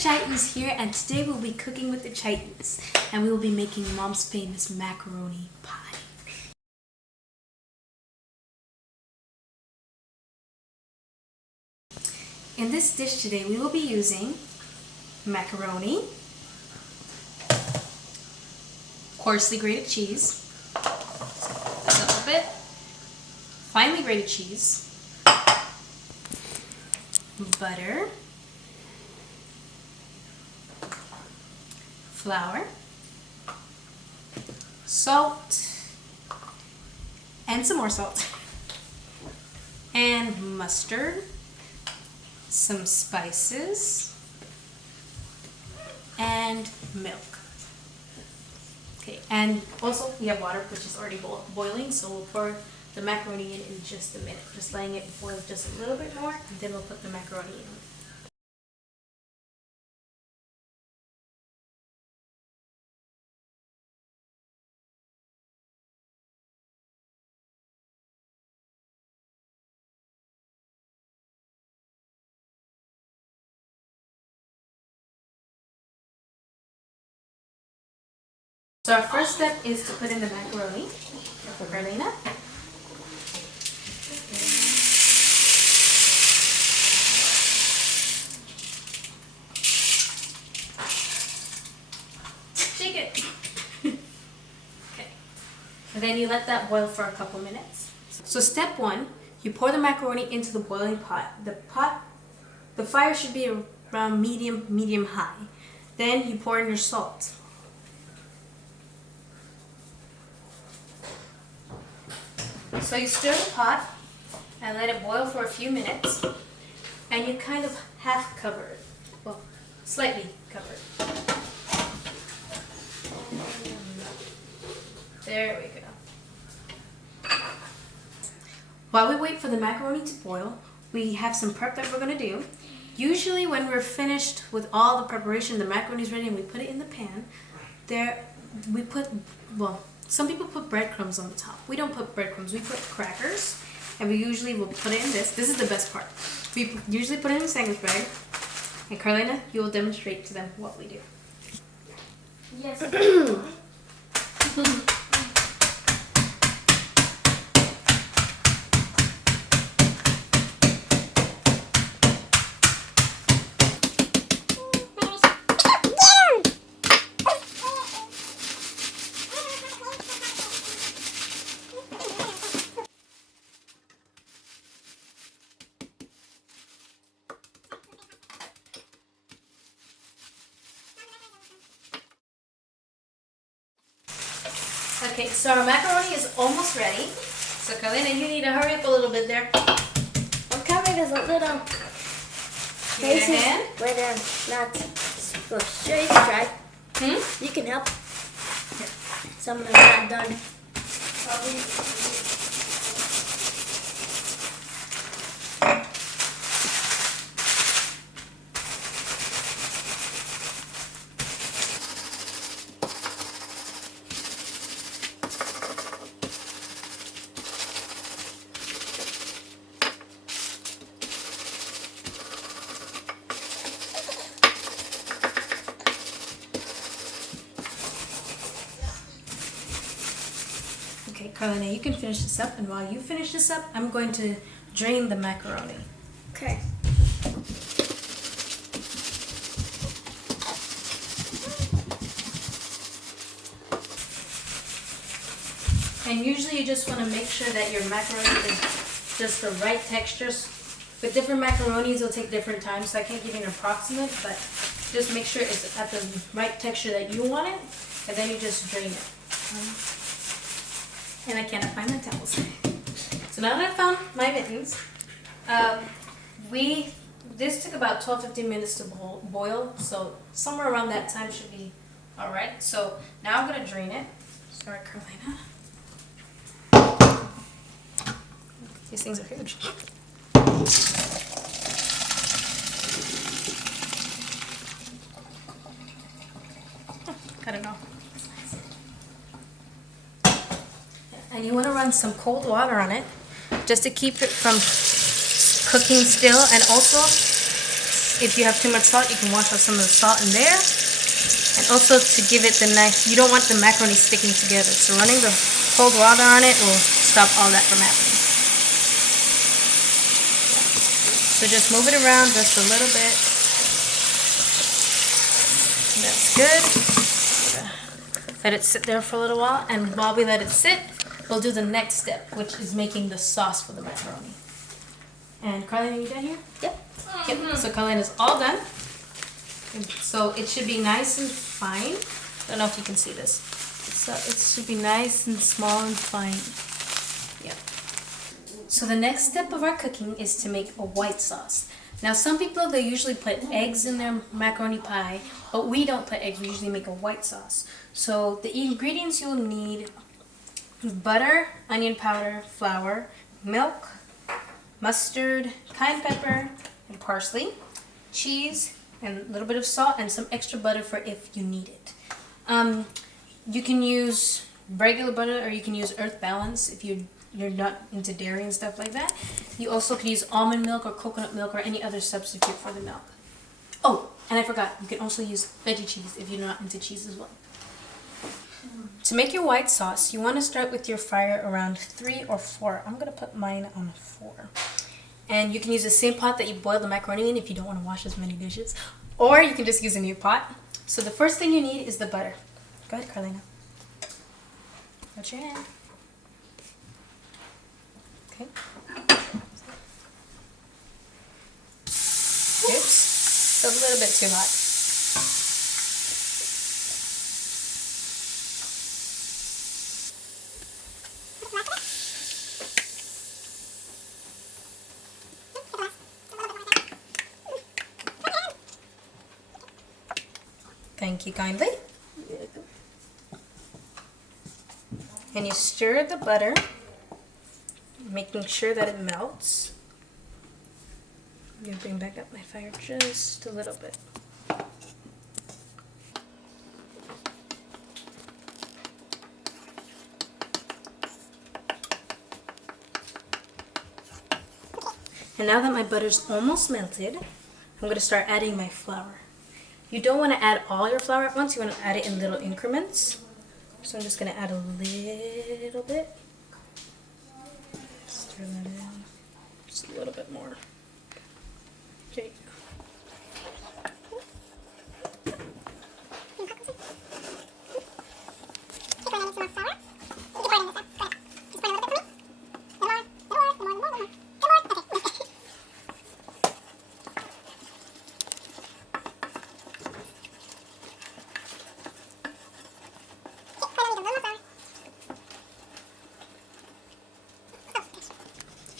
Chitans here, and today we'll be cooking with the Chitans, and we will be making Mom's famous macaroni pie. In this dish today, we will be using macaroni, coarsely grated cheese, this up a bit, finely grated cheese, butter, flour, salt, and some more salt, and mustard, some spices, and milk. Okay, and also we have water which is already boiling, so we'll pour the macaroni in just a minute, just letting it boil just a little bit more, and then we'll put the macaroni in. So our first step is to put in the macaroni for Carlina. Shake it. Okay. And then you let that boil for a couple minutes. So step one, you pour the macaroni into the boiling pot. The fire should be around medium high. Then you pour in your salt. So you stir the pot and let it boil for a few minutes, and you kind of half cover it, well, slightly cover it. There we go. While we wait for the macaroni to boil, we have some prep that we're going to do. Usually when we're finished with all the preparation, the macaroni's ready and we put it in the pan, some people put breadcrumbs on the top. We don't put breadcrumbs, we put crackers, and we usually will put it in this. This is the best part. We usually put it in a sandwich bag, and Carlina, you will demonstrate to them what we do. Yes. Okay, so our macaroni is almost ready. So Carlina, you need to hurry up a little bit there. I'm coming as a little places where they're not supposed. Sure, you can try. You can help. Some of them are not done. Okay, Carlina, you can finish this up, and while you finish this up, I'm going to drain the macaroni. Okay. And usually you just want to make sure that your macaroni is just the right textures. With different macaronis, it'll take different times, so I can't give you an approximate, but just make sure it's at the right texture that you want it, and then you just drain it. And I cannot find my towels. So now that I found my mittens, this took about 12-15 minutes to boil, so somewhere around that time should be alright. So now I'm going to drain it. Sorry, Carlina. These things are huge. Cut it off. And you want to run some cold water on it just to keep it from cooking still, and also if you have too much salt, you can wash off some of the salt in there. And also to give it the nice, you don't want the macaroni sticking together. So running the cold water on it will stop all that from happening. So just move it around just a little bit. That's good. Let it sit there for a little while, and while we let it sit, we'll do the next step, which is making the sauce for the macaroni. And Carlene, are you done here? Yep. Yep. So Carlene is all done. So it should be nice and fine. I don't know if you can see this. So it should be nice and small and fine. Yep. So the next step of our cooking is to make a white sauce. Now some people, they usually put eggs in their macaroni pie, but we don't put eggs, we usually make a white sauce. So the ingredients you'll need: butter, onion powder, flour, milk, mustard, cayenne pepper, and parsley, cheese, and a little bit of salt, and some extra butter for if you need it. You can use regular butter, or you can use Earth Balance if you're not into dairy and stuff like that. You also could use almond milk or coconut milk or any other substitute for the milk. Oh, and I forgot, you can also use veggie cheese if you're not into cheese as well. To make your white sauce, you want to start with your fire around 3 or 4. I'm going to put mine on 4. And you can use the same pot that you boil the macaroni in if you don't want to wash as many dishes. Or you can just use a new pot. So the first thing you need is the butter. Go ahead, Carlina. Watch your hand. Okay. Oops. It's a little bit too hot. Thank you kindly. And you stir the butter, making sure that it melts. I'm going to bring back up my fire just a little bit. And now that my butter's almost melted, I'm going to start adding my flour. You don't want to add all your flour at once, you want to add it in little increments. So I'm just going to add a little bit. Stir that in. Just a little bit more. Okay.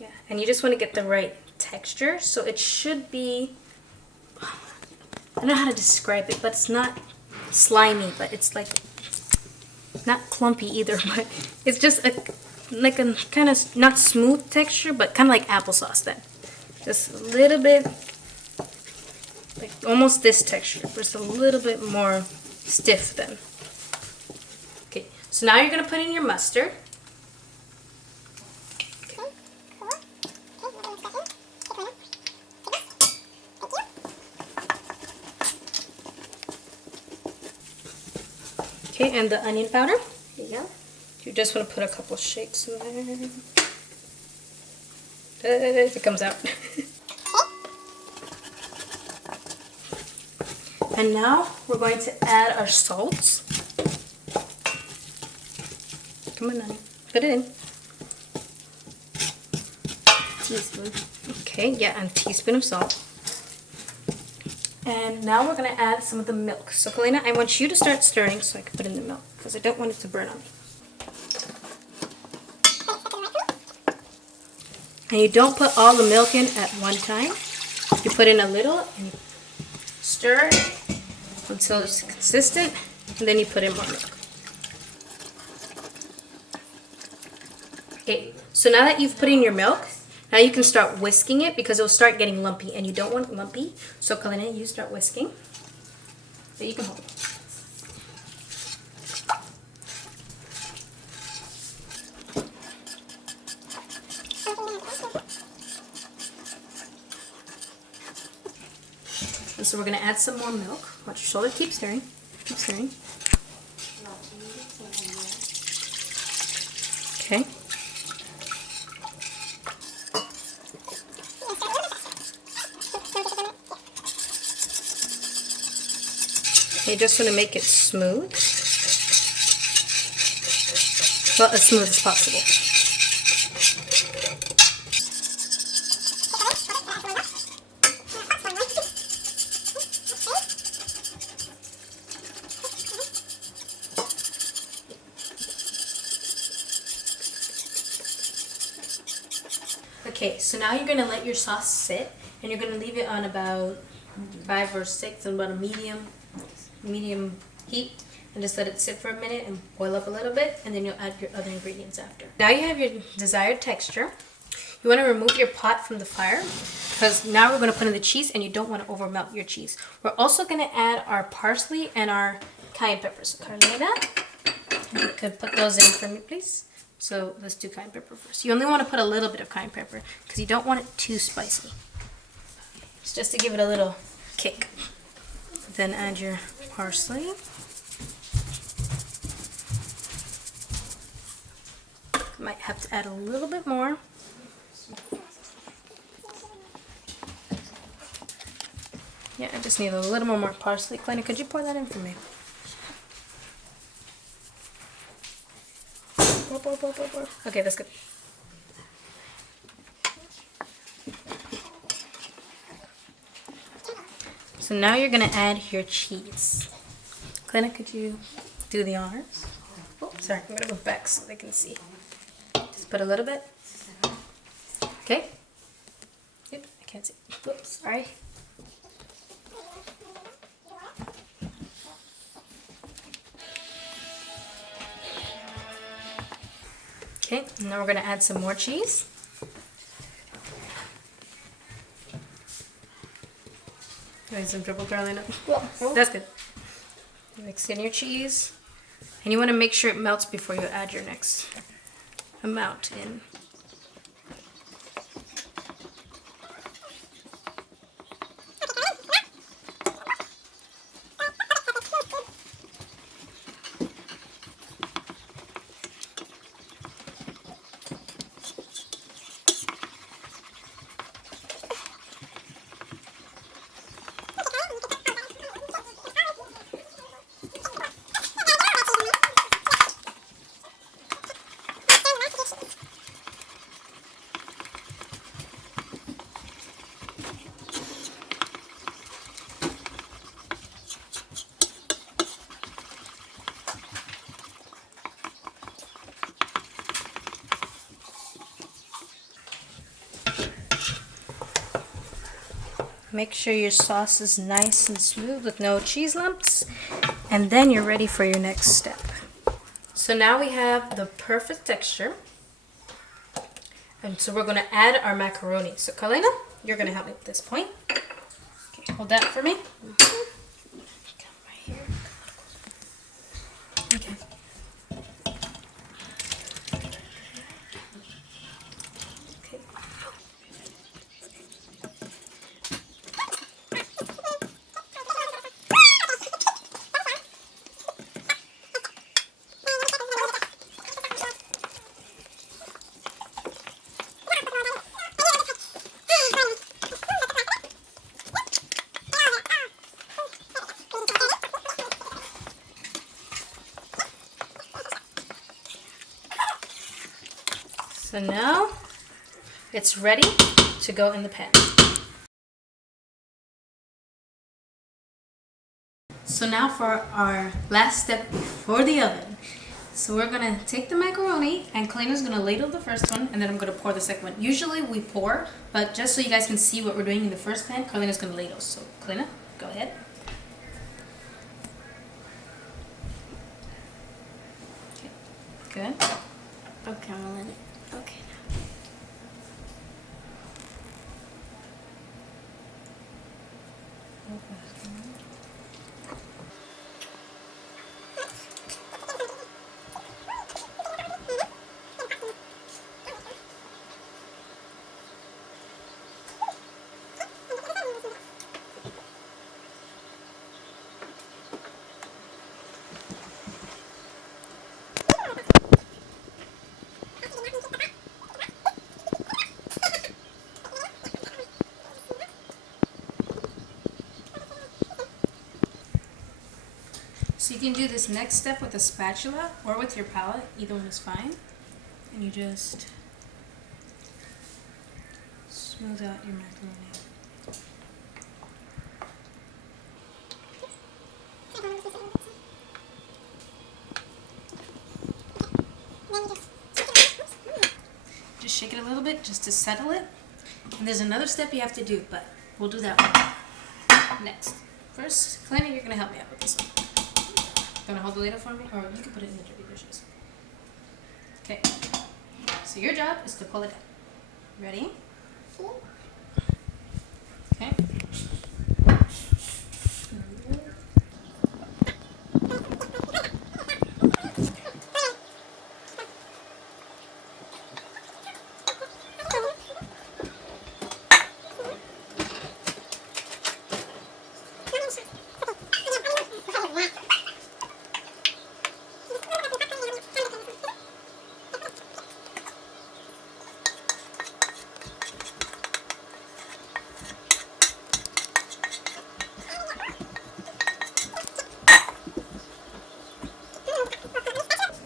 Yeah, and you just want to get the right texture, so it should be, I don't know how to describe it, but it's not slimy, but it's like not clumpy either, but it's just like a kind of not smooth texture, but kind of like applesauce then. Just a little bit, like almost this texture, but it's a little bit more stiff then. Okay, so now you're going to put in your mustard. Okay, and the onion powder. Here you go. You just want to put a couple shakes in there. If it comes out. And now we're going to add our salt. Come on, honey. Put it in. Teaspoon. Okay, yeah, and a teaspoon of salt. And now we're going to add some of the milk. So, Kalina, I want you to start stirring so I can put in the milk, because I don't want it to burn on me. And you don't put all the milk in at one time. You put in a little and you stir until it's consistent, and then you put in more milk. Okay, so now that you've put in your milk, now you can start whisking it because it'll start getting lumpy, and you don't want it lumpy. So Kalina, you start whisking. So you can hold it. And so we're going to add some more milk. Watch your shoulder. Keep stirring. Keep stirring. Okay. You just want to make it smooth. Well, as smooth as possible. Okay, so now you're going to let your sauce sit, and you're going to leave it on about 5 or 6 on about a medium heat, and just let it sit for a minute and boil up a little bit, and then you'll add your other ingredients after. Now you have your desired texture. You want to remove your pot from the fire, because now we're going to put in the cheese, and you don't want to over melt your cheese. We're also going to add our parsley and our cayenne pepper. So Carlina, you could put those in for me, please. So let's do cayenne pepper first. You only want to put a little bit of cayenne pepper because you don't want it too spicy. It's just to give it a little kick. Then add your parsley. Might have to add a little bit more. Yeah, I just need a little more parsley. Clayton, could you pour that in for me? Pour. Okay, that's good. So now you're gonna add your cheese. Clayton, could you do the honors? Oh, sorry, I'm gonna go back so they can see. Just put a little bit. Okay. Yep, I can't see. Whoops, sorry. Okay, now we're going to add some more cheese. You need some triple Carolina? Well, that's good. Mix in your cheese. And you want to make sure it melts before you add your next amount in. Make sure your sauce is nice and smooth with no cheese lumps, and then you're ready for your next step. So now we have the perfect texture, and so we're going to add our macaroni. So Carlina, you're going to help me at this point. Okay, hold that for me. Come right here. Okay. So now it's ready to go in the pan. So now for our last step before the oven. So we're gonna take the macaroni, and Kalina's gonna ladle the first one, and then I'm gonna pour the second one. Usually we pour, but just so you guys can see what we're doing in the first pan, Kalina's gonna ladle. So Kalina, go ahead. Okay, good. Okay, I'll let it. Okay. So you can do this next step with a spatula or with your palette. Either one is fine. And you just smooth out your macaroni. Just shake it a little bit just to settle it. And there's another step you have to do, but we'll do that one next. First, Kalina, you're gonna help me out with this one. Gonna hold the lid for me, or you can put it in the dirty dishes. Okay. So your job is to pull it out. Ready? Okay.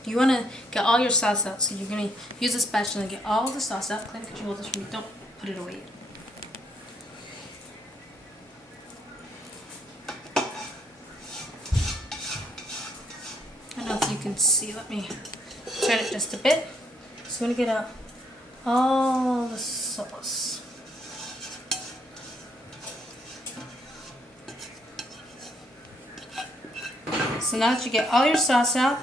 You want to get all your sauce out, so you're going to use a spatula and get all the sauce out. Clean, could you hold this for me? Don't put it away yet. I don't know if you can see. Let me turn it just a bit. So you want to get out all the sauce. So now that you get all your sauce out,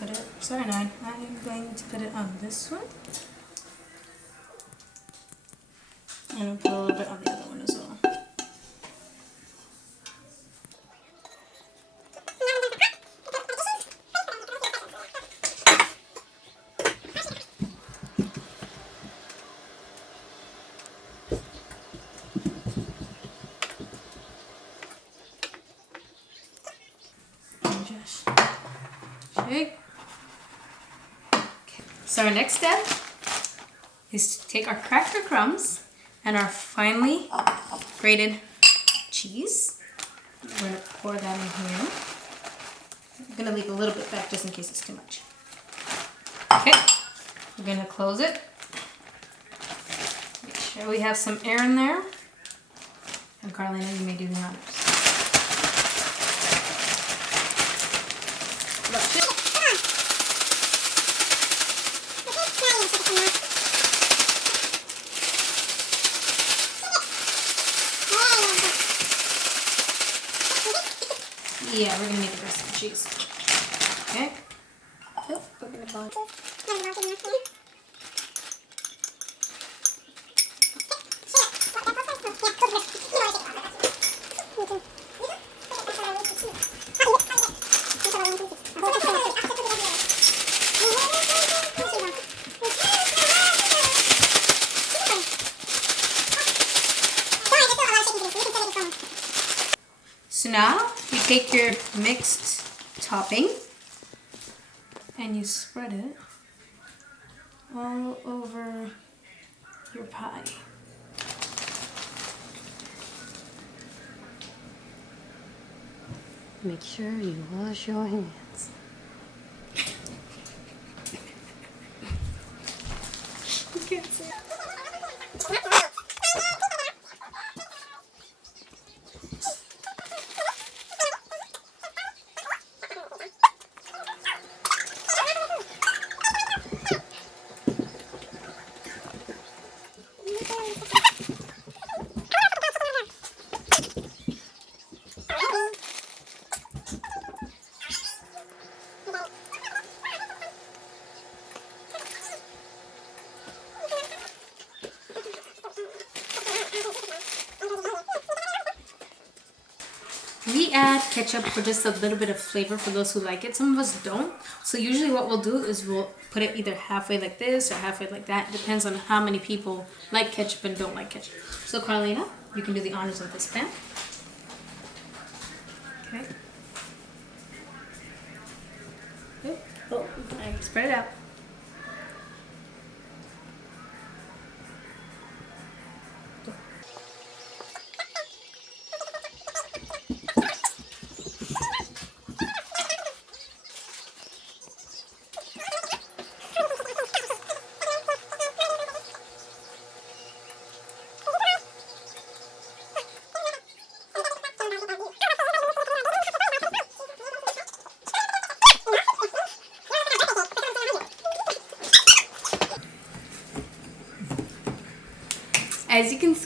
put it, sorry, Nine, I'm going to put it on this one. And I'll put a little bit on the other one as well. And just shake. So our next step is to take our cracker crumbs and our finely grated cheese. We're going to pour that in here. I'm going to leave a little bit back just in case it's too much. Okay, we're going to close it. Make sure we have some air in there. And Carlina, you may do the honors. Yeah, we're gonna need the rest of the cheese. Okay. Oh, we're gonna bond. So now you take your mixed topping and you spread it all over your pie. Make sure you wash your hands. You can't see. We add ketchup for just a little bit of flavor for those who like it. Some of us don't. So usually what we'll do is we'll put it either halfway like this or halfway like that. It depends on how many people like ketchup and don't like ketchup. So Carlina, you can do the honors of this pan. Okay. Oh, I spread it out. as you can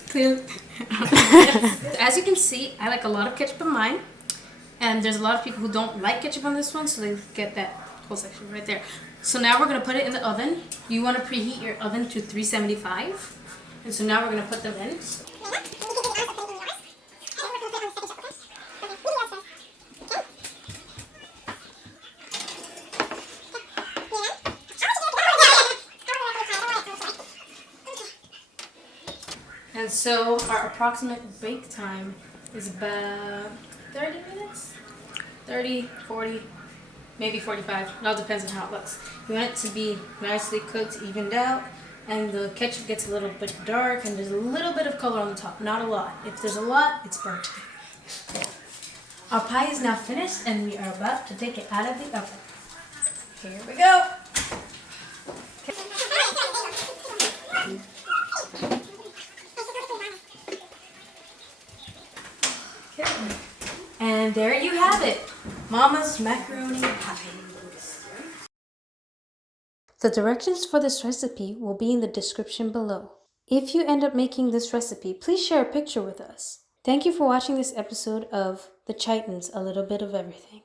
as you can see, I like a lot of ketchup in mine, and there's a lot of people who don't like ketchup on this one, so they get that whole section right there. So now we're gonna put it in the oven. You want to preheat your oven to 375, and so now we're gonna put them in. And so our approximate bake time is about 30 minutes? 30, 40, maybe 45. It all depends on how it looks. You want it to be nicely cooked, evened out, and the ketchup gets a little bit dark and there's a little bit of color on the top, not a lot. If there's a lot, it's burnt. Our pie is now finished and we are about to take it out of the oven. Here we go. And there you have it, Mama's macaroni pie. The directions for this recipe will be in the description below. If you end up making this recipe, please share a picture with us. Thank you for watching this episode of The Chitans, a little bit of everything.